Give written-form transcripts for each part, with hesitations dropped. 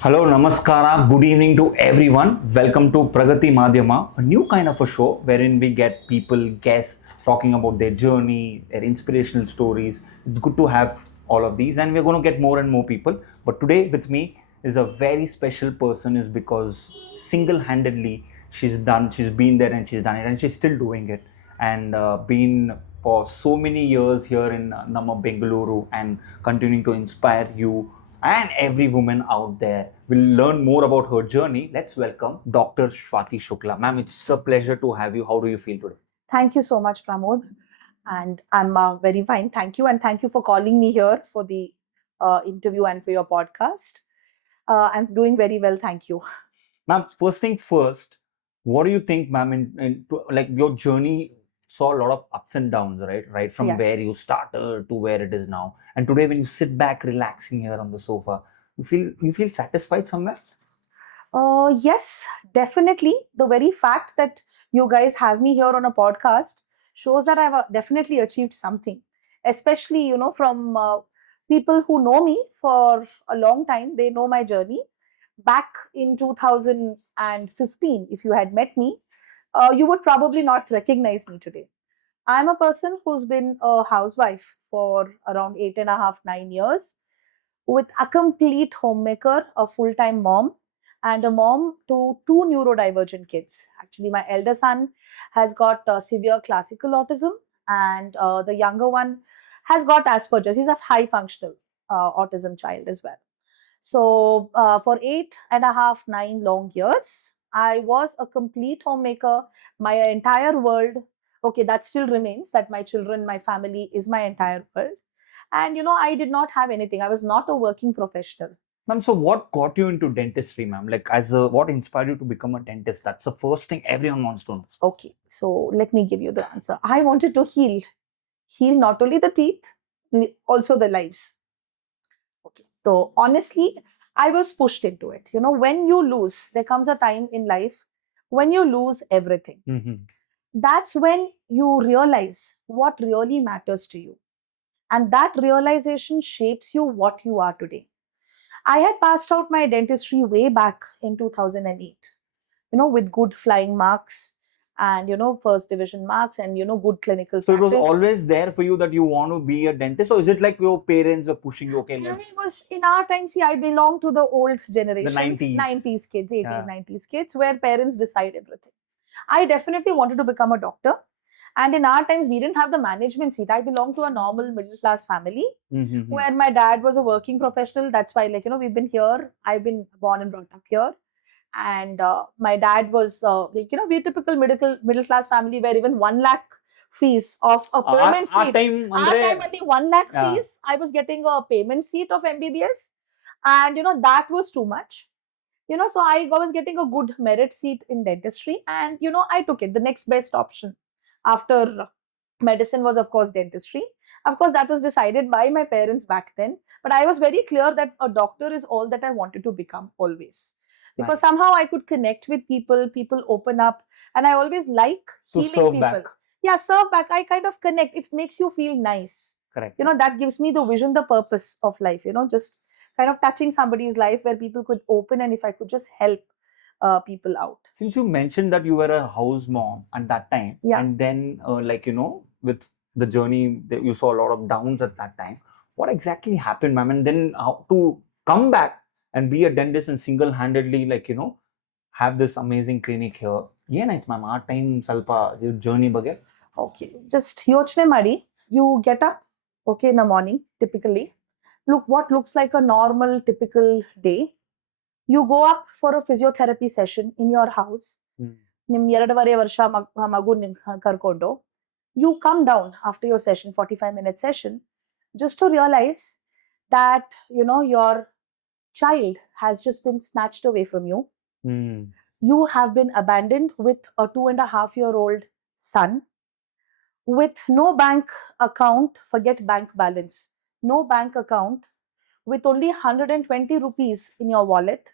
Hello, Namaskara. Good evening to everyone. Welcome to Pragathi Madhyama, a new kind of a show wherein we get people, guests talking about their journey, their inspirational stories. It's good to have all of these, and we're going to get more and more people. But today with me is a very special person, is because single-handedly she's been there and she's done it, and she's still doing it, and been for so many years here in Nama Bengaluru, and continuing to inspire you and every woman out there. Will learn more about her journey. Let's welcome Dr. Swathi Shukla. Ma'am, it's a pleasure to have you. How do you feel today? Thank you so much, Pramod. And I'm very fine. Thank you. And thank you for calling me here for the interview and for your podcast. I'm doing very well. Thank you. Ma'am, first thing first, what do you think, ma'am, like your journey saw a lot of ups and downs, right? Right from Yes. where you started to where it is now. And today when you sit back relaxing here on the sofa, you feel satisfied somewhere? Yes, definitely. The very fact that you guys have me here on a podcast shows that I've definitely achieved something, especially, from people who know me for a long time. They know my journey. Back in 2015, if you had met me, you would probably not recognize me today. I'm a person who's been a housewife for around 8.5, 9 years, with a complete homemaker, a full time mom, and a mom to two neurodivergent kids. Actually, my elder son has got severe classical autism, and the younger one has got Asperger's. He's a high functional autism child as well. So, for 8.5, 9 long years, I was a complete homemaker. My entire world, okay, that still remains, that my children, my family is my entire world. And, I did not have anything. I was not a working professional. Ma'am, so what got you into dentistry, ma'am? Like, what inspired you to become a dentist? That's the first thing everyone wants to know. Okay, so let me give you the answer. I wanted to heal not only the teeth, also the lives. Okay. So honestly, I was pushed into it. When you lose, there comes a time in life when you lose everything. Mm-hmm. That's when you realize what really matters to you. And that realization shapes you what you are today. I had passed out my dentistry way back in 2008, with good flying marks and, first division marks and, good clinical So it was practice. always there for you that you want to be a dentist, or is it like your parents were pushing you? Okay, I let's. was in our time, see, I belong to the old generation, The 90s. 90s kids, 80s, Yeah. 90s kids, where parents decide everything. I definitely wanted to become a doctor. And in our times, we didn't have the management seat. I belong to a normal middle class family Mm-hmm. where my dad was a working professional. That's why, we've been here. I've been born and brought up here. And my dad was, we're typical middle class family where even 1 lakh fees of a payment Our seat. time, Our time, only 1 lakh yeah. fees. I was getting a payment seat of MBBS. And, that was too much. So I was getting a good merit seat in dentistry. And, I took it. The next best option after medicine was, of course, dentistry. Of course, that was decided by my parents back then. But I was very clear that a doctor is all that I wanted to become always. Because Nice. somehow I could connect with people open up. And I always like To healing serve people. back. Yeah, serve back. I kind of connect. It makes you feel nice. Correct. That gives me the vision, the purpose of life, just kind of touching somebody's life where people could open, and if I could just help people out. Since you mentioned that you were a house mom at that time, Yeah. and then with the journey, you saw a lot of downs at that time. What exactly happened, ma'am? And then how to come back and be a dentist and single-handedly, have this amazing clinic here. ಏನಾಯ್ತು ma'am ಆ time ಸ್ವಲ್ಪ journey ಬಗ್ಗೆ? Okay, just ಯೋಚನೆ ಮಾಡಿ. You get up, okay, in the morning, typically. Look what looks like a normal, typical day. You go up for a physiotherapy session in your house. ನಿಮ್ 2.5 ವರ್ಷ ಮಗು ಕರ್ಕೊಂಡು, you come down after your session, 45-minute session, just to realize that, your child has just been snatched away from you. You have been abandoned with a 2.5-year-old son, with no bank account, forget bank balance, no bank account, with only 120 rupees in your wallet,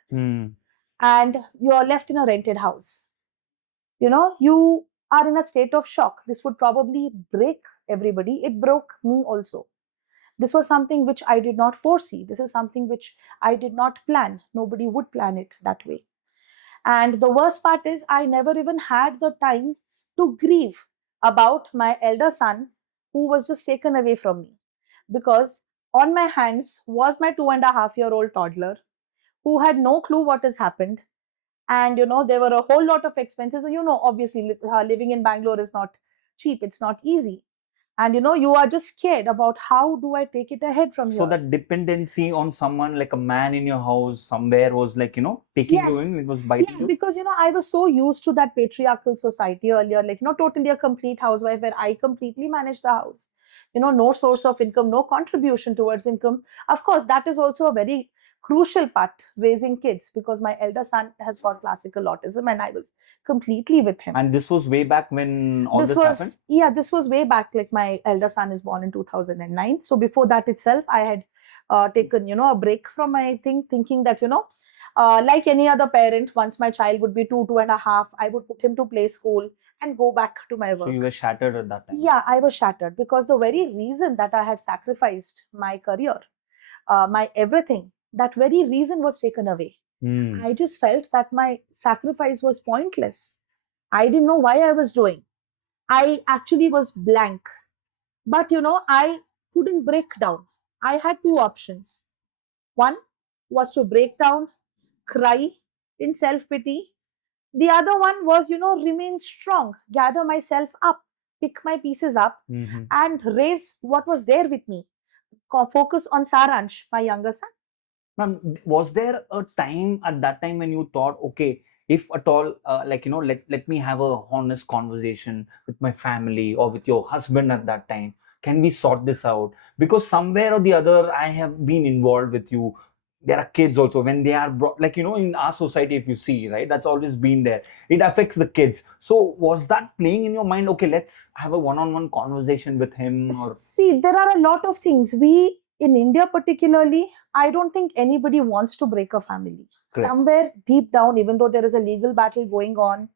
and you are left in a rented house. You are in a state of shock. This would probably break everybody. It broke me also, This was something which I did not foresee. This is something which I did not plan. Nobody would plan it that way. And the worst part is, I never even had the time to grieve about my elder son who was just taken away from me. Because on my hands was my 2.5-year-old toddler who had no clue what has happened. And there were a whole lot of expenses. And obviously, living in Bangalore is not cheap, it's not easy. And you are just scared about how do I take it ahead from So here. that dependency on someone, like a man in your house somewhere, was like, taking you Yes. in, it was biting Yeah, you. because I was so used to that patriarchal society earlier, like totally a complete housewife where I completely manage the house. No source of income, no contribution towards income. Of course, that is also a very crucial part, raising kids, because my elder son has got classical autism and I was completely with him. And this was way back when all this happened. This was way back. Like, my elder son is born in 2009. So before that itself, I had taken a break from my thing, thinking that like any other parent, once my child would be 2.5, I would put him to play school and go back to my So work. you were shattered at that time. Yeah, I was shattered, because the very reason that I had sacrificed my career, my everything, that very reason was taken away. I just felt that my sacrifice was pointless. I didn't know why I was doing. I actually was blank. But I couldn't break down. I had two options. One was to break down, cry in self pity. The other one was, remain strong, gather myself up, pick my pieces up, and raise what was there with me. Focus on Saransh, my younger son. Ma'am, was there a time at that time when you thought, okay, if at all, like, let me have a honest conversation with my family or with your husband at that time? Can we sort this out? Because somewhere or the other, I have been involved with you. There are kids also when they are brought, like, in our society, if you see, right, that's always been there. It affects the kids. So was that playing in your mind? Okay, let's have a one-on-one conversation with him, or See, there are a lot of things. We, in India particularly, I don't think anybody wants to break a family. correct. Somewhere deep down, even though there is a legal battle going on,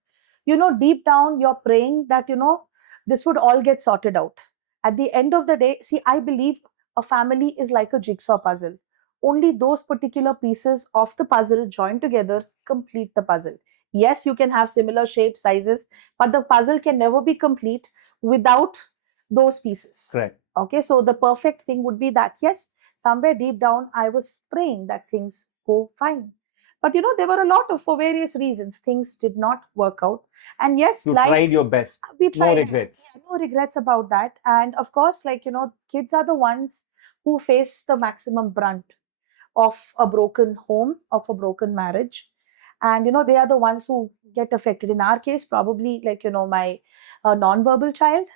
deep down, you're praying that, this would all get sorted out. At the end of the day, see, I believe a family is like a jigsaw puzzle. Only those particular pieces of the puzzle joined together complete the puzzle. Yes, you can have similar shapes, sizes, but the puzzle can never be complete without those pieces. Correct. Okay, so the perfect thing would be that, yes, somewhere deep down, I was praying that things go fine. But there were a lot of, for various reasons, things did not work out. And yes, You like, tried your best. we No tried. regrets. Yeah, no regrets about that. And of course, like, kids are the ones who face the maximum brunt of a broken home, of a broken marriage. And they are the ones who get affected. In our case, probably, like, my non-verbal child,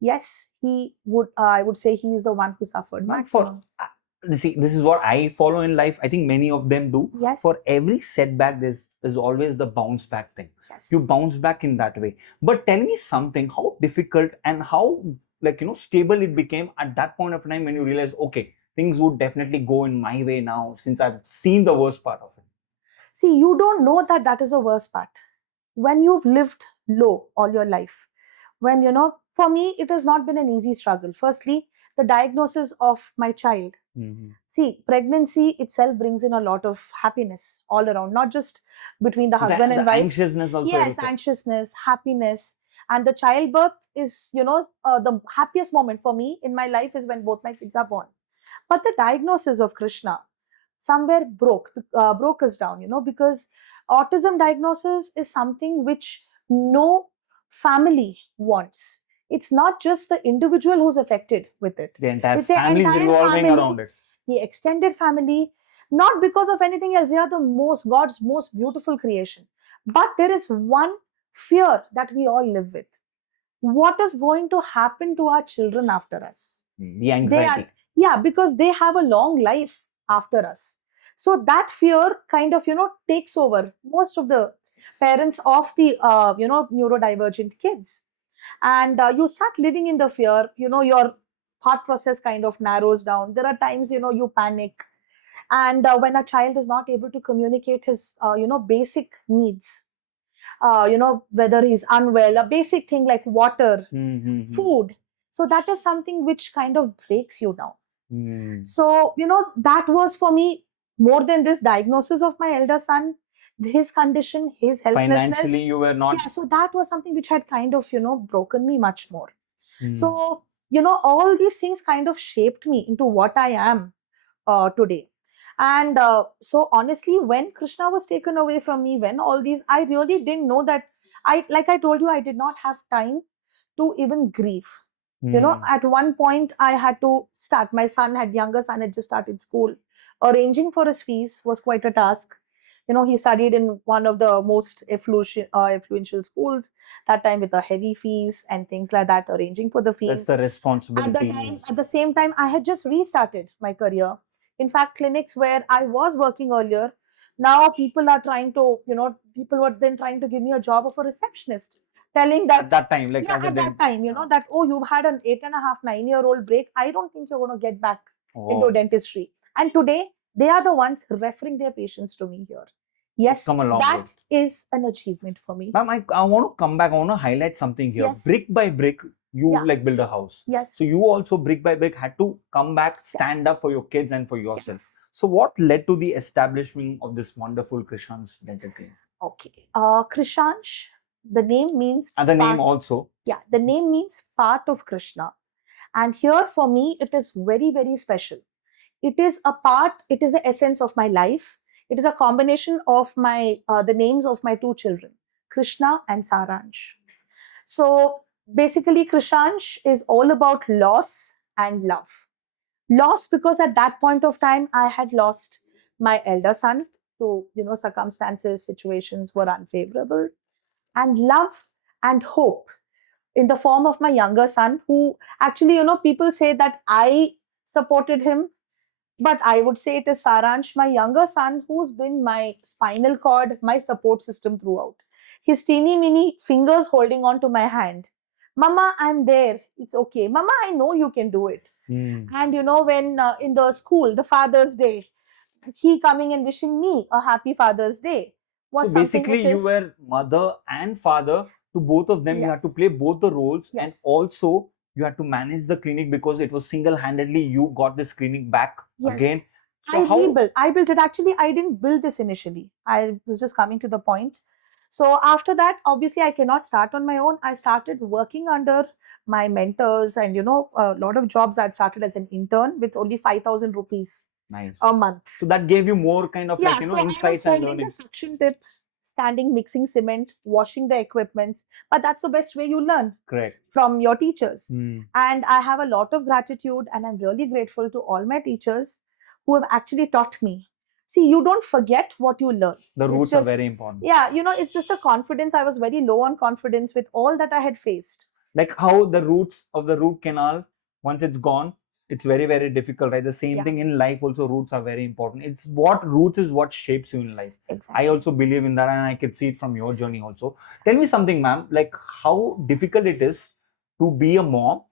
yes, he would, I would say he is the one who suffered Ma'am, maximum. see, this is what I follow in life. I think many of them do. Yes. For every setback, there's always the bounce back thing. Yes. You bounce back in that way. But tell me something, how difficult and how, like, stable it became at that point of time when you realize, okay, things would definitely go in my way now since I've seen the worst part of it. See, you don't know that that is the worst part. When you've lived low all your life, when, for me, it has not been an easy struggle. Firstly, the diagnosis of my child. See, pregnancy itself brings in a lot of happiness all around, not just between the husband and the wife. anxiousness also. Yes, everything. anxiousness, happiness. And the childbirth is, the happiest moment for me in my life is when both my kids are born. But the diagnosis of Krishna somewhere broke us down, because autism diagnosis is something which no family wants. It's not just the individual who's affected with it. The entire It's the family is entire revolving family, around it. the extended family, not because of anything else. They are God's most beautiful creation. But there is one fear that we all live with. What is going to happen to our children after us? The anxiety. Yeah, because they have a long life after us. So that fear kind of, takes over most of the parents of the, neurodivergent kids. And you start living in the fear, your thought process kind of narrows down. There are times, you panic. And when a child is not able to communicate his, basic needs, whether he's unwell, a basic thing like water, food. So that is something which kind of breaks you down. So, that was for me more than this diagnosis of my elder son, his condition, his helplessness. Financially, you were not. Yeah, so that was something which had kind of, broken me much more. Hmm. So, all these things kind of shaped me into what I am today. And so, honestly, when Krishna was taken away from me, when all these, I really didn't know that like I told you, I did not have time to even grieve. At one point, I had to start. My younger son had just started school. Arranging for his fees was quite a task. He studied in one of the most influential schools that time with the heavy fees and things like that. Arranging for the fees. That's the responsibility. At the same time, I had just restarted my career. In fact, clinics where I was working earlier, now people are trying to, people were then trying to give me a job of a receptionist, telling that At that time, like yeah, as a at that time, that, oh, you've had an 8.5, 9-year-old break. I don't think you're going to get back into dentistry. And today, they are the ones referring their patients to me here. Yes, come a long that way. is an achievement for me. Ma'am, I want to come back. I want to highlight something here. Yes. Brick by brick, you Yeah. like build a house. Yes. So you also brick by brick had to come back, stand up for your kids and for yourself. Yes. So what led to the establishment of this wonderful Krishansh Dental Clinic? Okay. Krishansh, the name means And the name also. Yeah, the name means part of Krishna. And here for me, it is very, very special. It is the essence of my life. It is a combination of the names of my two children, Krishna and Saransh. So basically, Krishansh is all about loss and love. Loss because at that point of time, I had lost my elder son to, circumstances, situations were unfavorable. And love and hope in the form of my younger son, who actually, people say that I supported him, but I would say it is Saransh, my younger son, who's been my spinal cord, my support system throughout. His teeny mini fingers holding on to my hand. Mama, I'm there. It's okay. Mama, I know you can do it. And when in the school, the Father's Day, he coming and wishing me a happy Father's Day was so something basically, you were mother and father to both of them. You had to play both the roles, and also you had to manage the clinic because it was single-handedly you got this clinic back again. So I built it. Actually, I didn't build this initially. I was just coming to the point. So after that, obviously, I cannot start on my own. I started working under my mentors, and a lot of jobs I started as an intern with only 5,000 rupees a month. So that gave you more kind of insights and learning. The suction tip, standing, mixing cement, washing the equipments. But that's the best way you learn. Correct. From your teachers. And I have a lot of gratitude, and I'm really grateful to all my teachers who have actually taught me. See, you don't forget what you learn. The roots are very important. Yeah, it's just the confidence. I was very low on confidence with all that I had faced. Like how the roots of the root canal, once it's gone, it's very, very difficult, right? The same thing in life also, roots are very important. It's roots is what shapes you in life. Exactly. I also believe in that, and I can see it from your journey also. Tell me something, ma'am, like how difficult it is to be a mom,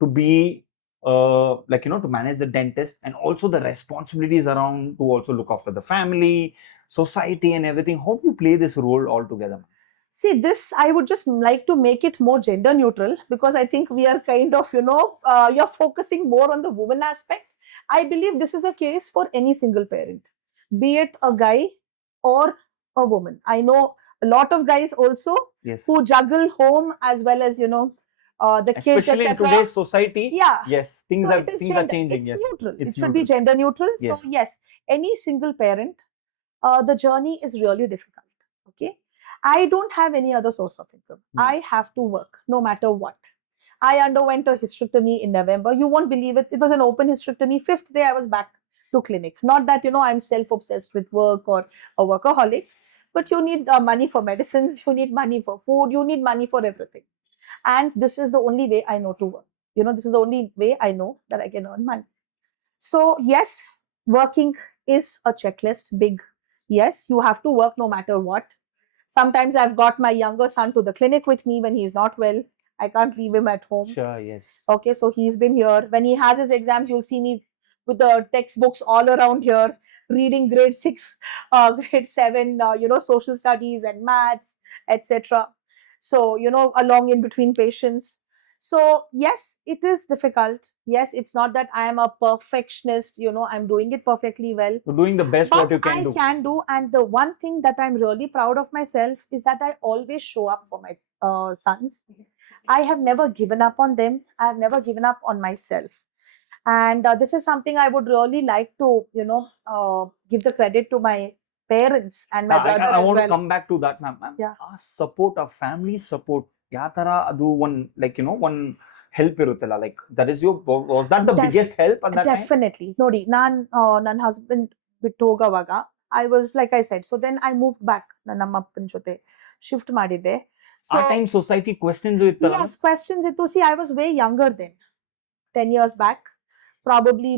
to be to manage the dentist, and also the responsibilities around to also look after the family, society and everything. How do you play this role all together? See, this I would just like to make it more gender neutral, because I think we are kind of, you're focusing more on the woman aspect. I believe this is a case for any single parent, be it a guy or a woman. I know a lot of guys also who juggle home as well as, the kids, especially in today's society. Yes, things are changing. It's neutral. It should be gender neutral. So yes, any single parent, the journey is really difficult. Okay. I don't have any other source of income. I have to work no matter what. I underwent a hysterectomy in November. You won't believe it. It was an open hysterectomy. 5th day, I was back to clinic. Not that, I'm self-obsessed with work or a workaholic, but you need money for medicines. You need money for food. You need money for everything. And this is the only way I know to work. This is the only way I know that I can earn money. So yes, working is a checklist, big. Yes, you have to work no matter what. Sometimes I've got my younger son to the clinic with me when he's not well. I can't leave him at home. Sure, yes. Okay, so he's been here. When he has his exams, you'll see me with the textbooks all around here, reading grade 6, grade 7, social studies and maths, etc. So, along in between patients. So yes, it is difficult. Yes, it's not that I am a perfectionist, I'm doing it perfectly well. You're doing the best what But you can I do. can do. And the one thing that I'm really proud of myself is that I always show up for my sons. I have never given up on them. I have never given up on myself. And this is something I would really like to, give the credit to my parents and my brother I as want to well. come back to that, ma'am. Yeah. Our support, our family support, yatara adu one, like, one help iruttala, like that is your, was that the biggest help at that time? Definitely. Nodi, ನನ್ನ husband ಬಿಟ್ಟು ಹೋಗೋವಾಗ I was, like I said, so then I moved back. ನನ್ನ ಅಪ್ಪನ ಜೊತೆ shift ಮಾಡಿದ್ದೆ. ಆ time society questions ಇತ್ತಲ್ಲ? Yes, questions ಇತ್ತು. See, I was way younger then, 10 years back, probably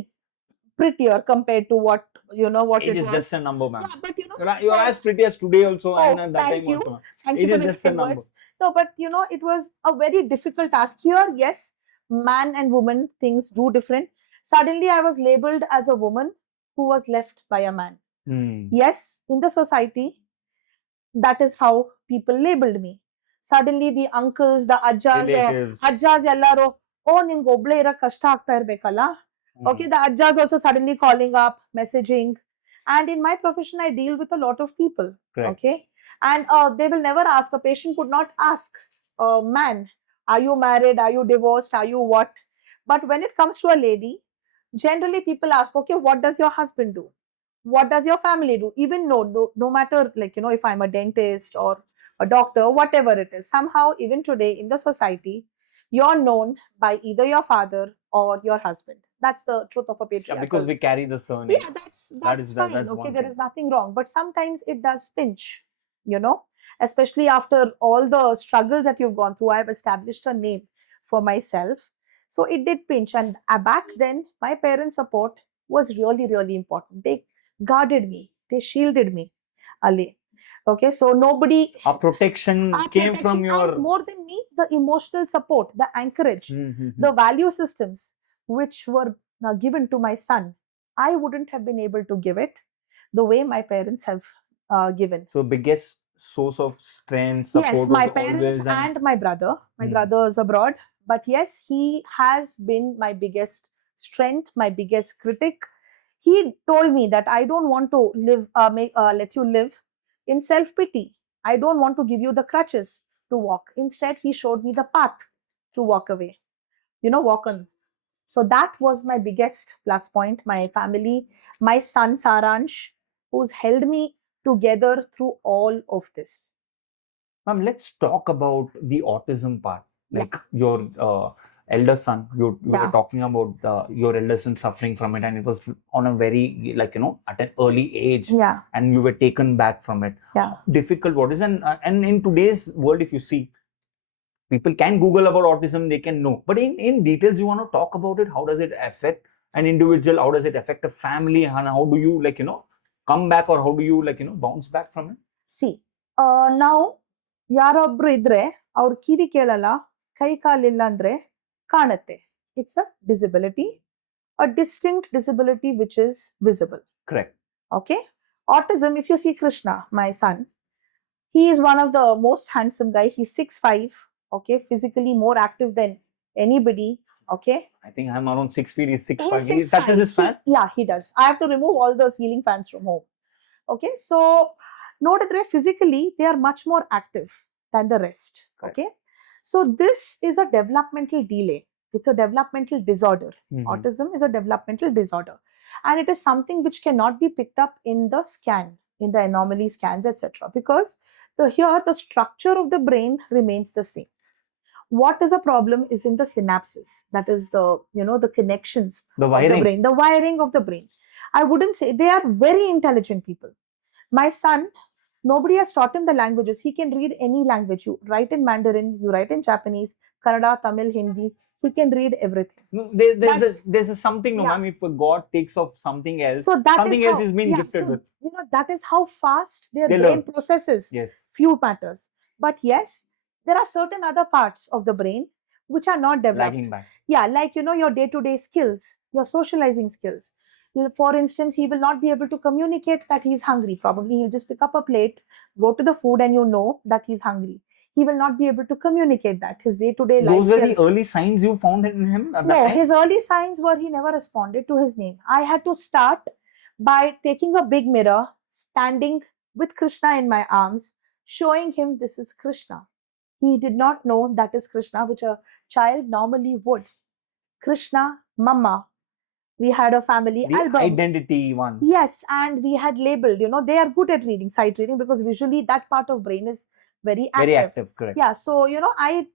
prettier compared to what Age it is was. just a number, ma'am. Yeah, but You're as pretty as today also, Oh, and at that thank time you. also. Thank Age you for is the just a kind number. words. No, but it was a very difficult task. Here, yes, man and woman things do different. Suddenly, I was labeled as a woman who was left by a man. Yes, in the society, that is how people labeled me. Suddenly, the uncles, the Relatives. ajjas ಎಲ್ಲಾರು, oh, ನಿನ್ಗೆ ಒಬ್ಳೆ ಇರಕ್ ಕಷ್ಟ ಆಗ್ತಾ ಇರ್ಬೇಕಲ್ಲ. Okay, the ajjas also suddenly calling up, messaging. And in my profession, I deal with a lot of people. Correct. Okay, and they will never ask, a patient could not ask, man, are you married, are you divorced, are you what? But when it comes to a lady, generally people ask, okay, what does your husband do, what does your family do? Even no matter, like, if I'm a dentist or a doctor, whatever it is, somehow even today in the society, you're known by either your father or your husband. That's the truth of a patriarchal. Yeah, because we carry the surname. Yeah, that's fine. That's Okay, one there thing. is nothing wrong. But sometimes it does pinch, especially after all the struggles that you've gone through. I've established a name for myself. So it did pinch. And back then, my parents' support was really, really important. They guarded me, they shielded me. Ali. Okay, so nobody. Our protection came from your. And more than me, the emotional support, the anchorage, Mm-hmm. the value systems which were given to my son, I wouldn't have been able to give it the way my parents have given. So biggest source of strength, support. Yes, my was parents always and my brother. My brother is abroad, but yes, he has been my biggest strength, my biggest critic. He told me that I don't want to let you live in self pity. I don't want to give you the crutches to walk. Instead, he showed me the path to walk away. Walk on. So that was my biggest plus point. My family, my son Saransh, who's held me together through all of this. Ma'am, let's talk about the autism part. Like your elder son, you were talking about your elder son suffering from it, and it was on a very, like, at an early age. Yeah. And you were taken back from it. Yeah. How difficult what is, and in today's world, if you see, people can Google about autism, they can know. But in details, you want to talk about it. How does it affect an individual? How does it affect a family? And how do you, like, come back, or how do you, like, bounce back from it? See, now ಯಾರೊಬ್ರು ಇದ್ರೆ ಅವ್ರ ಕಿವಿ ಕೇಳಲ್ಲ, ಕೈ ಕಾಲಿಲ್ಲ ಅಂದ್ರೆ ಕಾಣುತ್ತೆ. It's a disability, a distinct disability which is visible. Correct. Okay. Autism, if you see Krishna, my son, he is one of the most handsome guy. He's 6'5", okay, physically more active than anybody. Okay. I think I'm around 6 feet. He's 6'5". He's He touches his fan? Yeah, he does. I have to remove all the ceiling fans from home. Okay. So, nodidre physically, they are much more active than the rest. Correct. Okay. So, this is a developmental delay. It's a developmental disorder. Autism is a developmental disorder. And it is something which cannot be picked up in the scan, in the anomaly scans, etc. Because here the structure of the brain remains the same. What is a problem is in the synapses. That is the connections the wiring of the brain, the wiring of the brain. I wouldn't say they are very intelligent people. My son, nobody has taught him the languages. He can read any language. You write in Mandarin, you write in Japanese, Kannada, Tamil, Hindi. He can read everything. No, there's something, no, ma'am. If God takes off something else, so that something is else is being gifted with. That is how fast their They brain learn. processes Yes. few matters. But yes, there are certain other parts of the brain which are not developed. Lagging back. Yeah, like your day-to-day skills, your socializing skills. For instance, he will not be able to communicate that he's hungry. Probably he'll just pick up a plate, go to the food, and you know that he's hungry. He will not be able to communicate that. His day-to-day life Those were the skills. early signs you found in him at that No, time? his early signs were he never responded to his name. I had to start by taking a big mirror, standing with Krishna in my arms, showing him this is Krishna. He did not know that is Krishna, which a child normally would. Krishna, Mama. We had a family The album. identity one. Yes, and we had labeled, they are good at reading, sight reading, because visually that part of brain is very active. Very active, correct. Yeah, so, I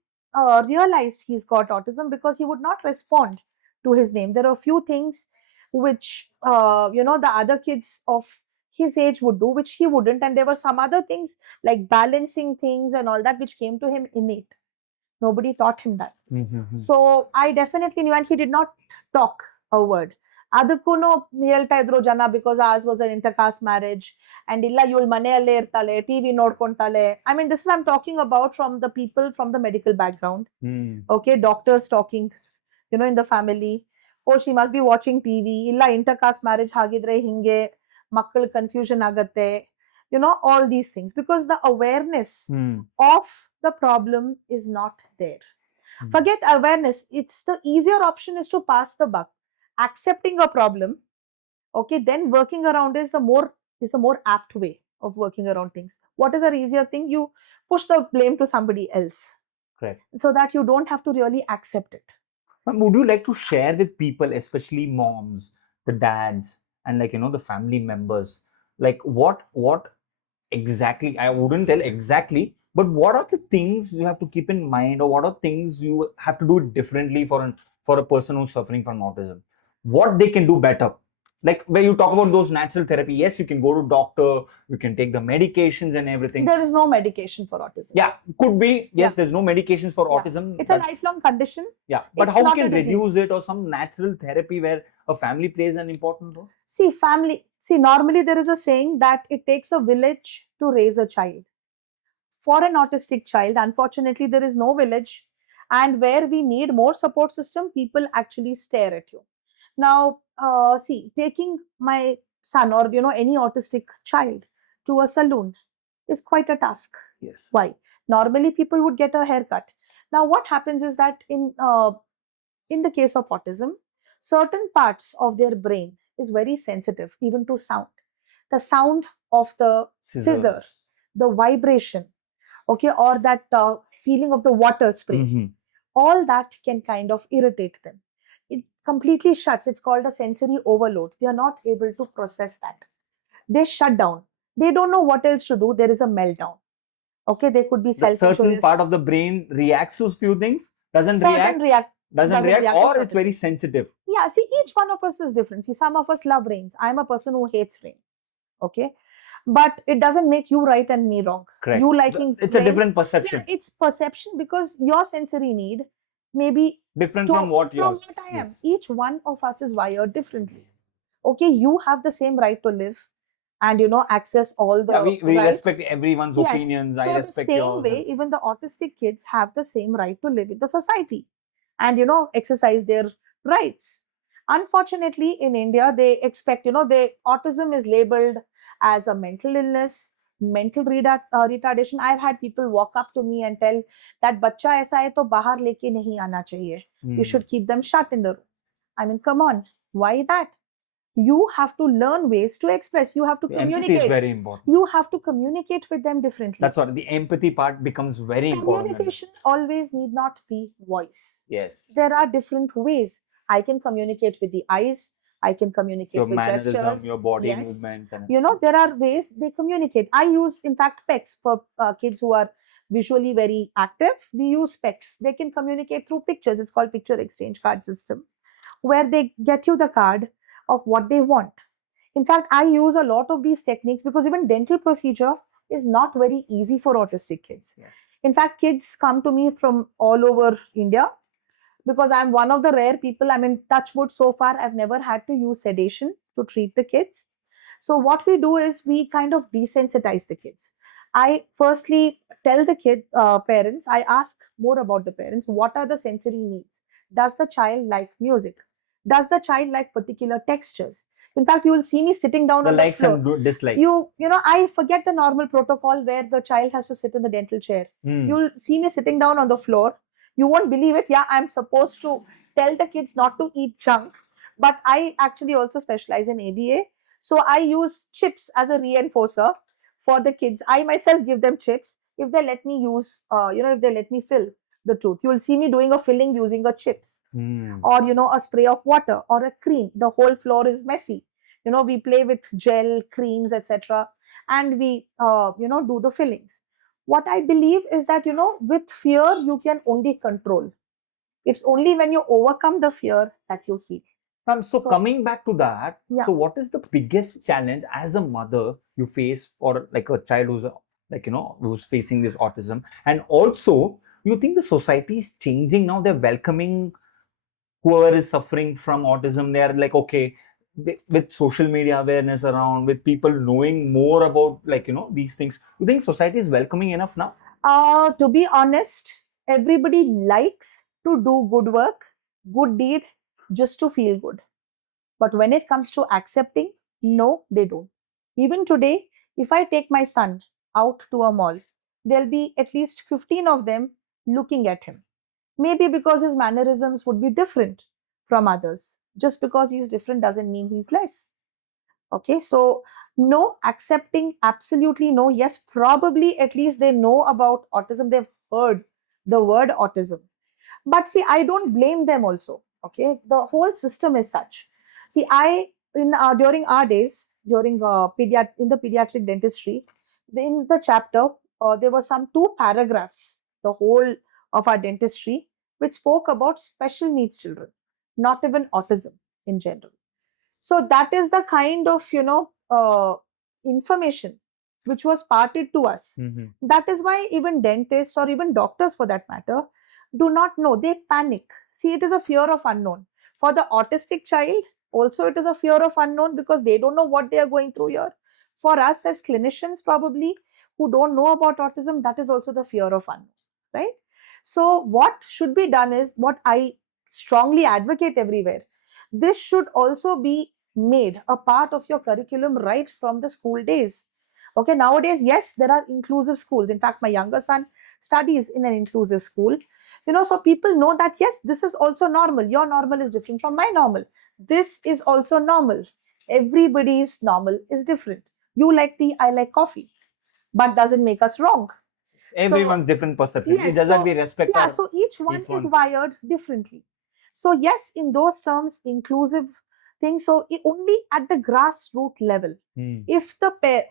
realized he's got autism because he would not respond to his name. There are a few things which, the other kids of his age would do, which he wouldn't. And there were some other things like balancing things and all that, which came to him innate. Nobody taught him that. Mm-hmm. So I definitely knew, and he did not talk a word. ಅದಕ್ಕೂನು ಹೇಳ್ತಾ ಇದ್ರು ಜನ, because ours was an intercaste marriage, and ಇಲ್ಲ ಇವಳು ಮನೆಯಲ್ಲೇ ಇರ್ತಾಳೆ, TV ನೋಡ್ಕೊಂತಾಳೆ. I mean, this is I'm talking about from the people from the medical background. Okay, doctors talking, in the family. Oh, she must be watching TV. ಇಲ್ಲ intercaste marriage ಆಗಿದ್ರೆ ಹಿಂಗೆ ಮಕ್ಕಳ confusion ಆಗತ್ತೆ. All these things, because the awareness of the problem is not there. Forget awareness. It's the easier option is to pass the buck. Accepting a problem, okay, then working around is a more apt way of working around things. What is an easier thing? You push the blame to somebody else. Correct. So that you don't have to really accept it. Would you like to share with people, especially moms, the dads, and the family members, like what exactly, I wouldn't tell exactly, but what are the things you have to keep in mind, or what are things you have to do differently for a person who's suffering from autism? What they can do better? Like when you talk about those natural therapy, yes, you can go to doctor, you can take the medications and everything. There is no medication for autism. Yeah, could be. Yes, Yeah. There's no medications for autism. It's a lifelong condition. Yeah, but It's how not can a reduce disease. it, or some natural therapy where a family plays an important role? See, normally there is a saying that it takes a village to raise a child. For an autistic child, unfortunately, there is no village, and where we need more support system, people actually stare at you. Now, see, taking my son, or any autistic child, to a saloon is quite a task. Yes. Why? Normally people would get a haircut. Now what happens is that in the case of autism, certain parts of their brain is very sensitive even to sound. The sound of the scissor, the vibration, okay, or that feeling of the water spray, all that can kind of irritate them. It completely shuts. It's called a sensory overload. They are not able to process that. They shut down. They don't know what else to do. There is a meltdown. Okay, they could be self-injurious. Certain part of the brain reacts to few things, doesn't react, or it's very sensitive. Yeah, see, each one of us is different. See, some of us love rains. I'm a person who hates rain. Okay, but it doesn't make you right and me wrong. Correct. You liking it's rains, a different perception. Yeah, it's perception, because your sensory need may be different from what yours. What I am. Yes. Each one of us is wired differently. Okay, you have the same right to live and access all the we rights. Respect everyone's opinions. So I respect the same yours. way, even the autistic kids have the same right to live in the society and exercise their rights. Unfortunately, in India, they expect, autism is labeled as a mental illness, mental retardation. I've had people walk up to me and tell that bacha aisa hai to bahar leke nahi aana chahiye. You should keep them shut in the room. I mean, come on, why that? You have to learn ways to express. You have to communicate. Empathy is very important. You have to communicate with them differently. That's what the empathy part becomes very important. Communication always need not be voice. Yes. There are different ways. I can communicate with the eyes. I can communicate your with gestures. Your body movements. And there are ways they communicate. I use, in fact, PECs for kids who are visually very active. We use PECs. They can communicate through pictures. It's called picture exchange card system, where they get you the card of what they want. In fact, I use a lot of these techniques because even dental procedure is not very easy for autistic kids. Yes. In fact, kids come to me from all over India because I'm one of the rare people. I mean, touch wood, so far I've never had to use sedation to treat the kids. So what we do is we kind of desensitize the kids. I firstly tell the parents, I ask more about the parents. What are the sensory needs? Does the child like music? Does the child like particular textures? In fact, you will see me sitting down The on the likes floor. and dislikes. You know, I forget the normal protocol where the child has to sit in the dental chair. Hmm. You'll see me sitting down on the floor. You won't believe it. Yeah, I'm supposed to tell the kids not to eat junk, but I actually also specialize in ABA. So I use chips as a reinforcer for the kids. I myself give them chips if they let me use, if they let me fill the tooth. You will see me doing a filling using a chips, Hmm. or a spray of water or a cream. The whole floor is messy. We play with gel, creams, etc., and we do the fillings. What I believe is that with fear you can only control. It's only when you overcome the fear that you heal. So So- coming back to that, Yeah. so what is the biggest challenge as a mother you face, or like a child who's who's facing this autism? And also, you think the society is changing now? They're welcoming whoever is suffering from autism. They are like, okay, with social media awareness around, with people knowing more about these things. You think society is welcoming enough now? To be honest, everybody likes to do good work, good deed, just to feel good. But when it comes to accepting, no, they don't. Even today, if I take my son out to a mall, there'll be at least 15 of them looking at him. Maybe because his mannerisms would be different from others. Just because he's different doesn't mean he's less. Okay, so no, accepting, absolutely no. Yes, probably at least they know about autism, they've heard the word autism. But see, I don't blame them also. Okay, the whole system is such. See, during our days, during in the pediatric dentistry, in the chapter, there were some 2 paragraphs, the whole of our dentistry, which spoke about special needs children, not even autism in general. So that is the kind of information which was parted to us. Mm-hmm. That is why even dentists, or even doctors for that matter, do not know. They panic. See, it is a fear of unknown. For the autistic child also, it is a fear of unknown, because they don't know what they are going through here. For us as clinicians, probably, who don't know about autism, that is also the fear of unknown, right? So what should be done is what I strongly advocate everywhere. This should also be made a part of your curriculum right from the school days. Okay, nowadays, yes, there are inclusive schools. In fact, my younger son studies in an inclusive school. So people know that, yes, this is also normal. Your normal is different from my normal. This is also normal. Everybody's normal is different. You like tea, I like coffee, but doesn't make us wrong. Everyone's different perception. Yes, It doesn't so be respect. yeah, so each one is wired differently. So yes, in those terms, inclusive thing. So only at the grassroots level, if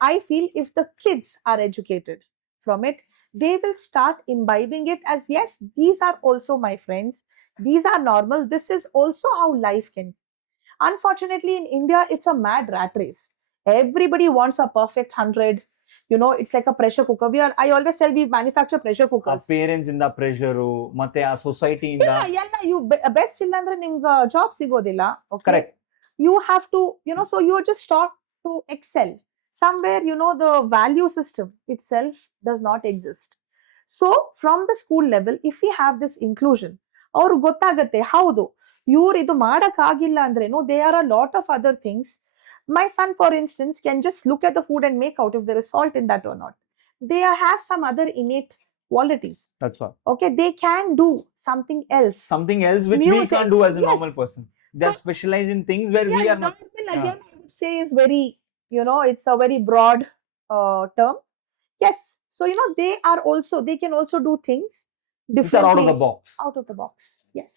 I feel if the kids are educated from it, they will start imbibing it as, yes, these are also my friends. These are normal. This is also how life can be. Unfortunately, in India, it's a mad rat race. Everybody wants a perfect 100. It's like a pressure cooker. I always tell, we manufacture pressure Our cookers. parents in the pressure, ಮತ್ತೆ ಆ society in the ಎಲ್ಲ you best ಇಲ್ಲ ಅಂದ್ರೆ ನಿಮ್ಗೆ job ಸಿಗೋದಿಲ್ಲ. Okay, correct. you have to, so you're just taught to excel somewhere. The value system itself does not exist. So from the school level, if we have this inclusion, ಅವ್ರಿಗೆ ಗೊತ್ತಾಗತ್ತೆ, ಹೌದು ಇವ್ರು ಇದು ಮಾಡಕ್ ಆಗಿಲ್ಲ ಅಂದ್ರೇನು, there are a lot of other things. My son, for instance, can just look at the food and make out if there is salt in that or not. They have some other innate qualities. That's all. Okay, they can do something else. Something else which we Music. can't do as a Yes. normal person. They're So- specialized in things where we Yeah, are not. normal again, I would say, is very, it's a very broad term. Yes. So, they can also do things Which are out of differently. the box. Out of the box. Yes.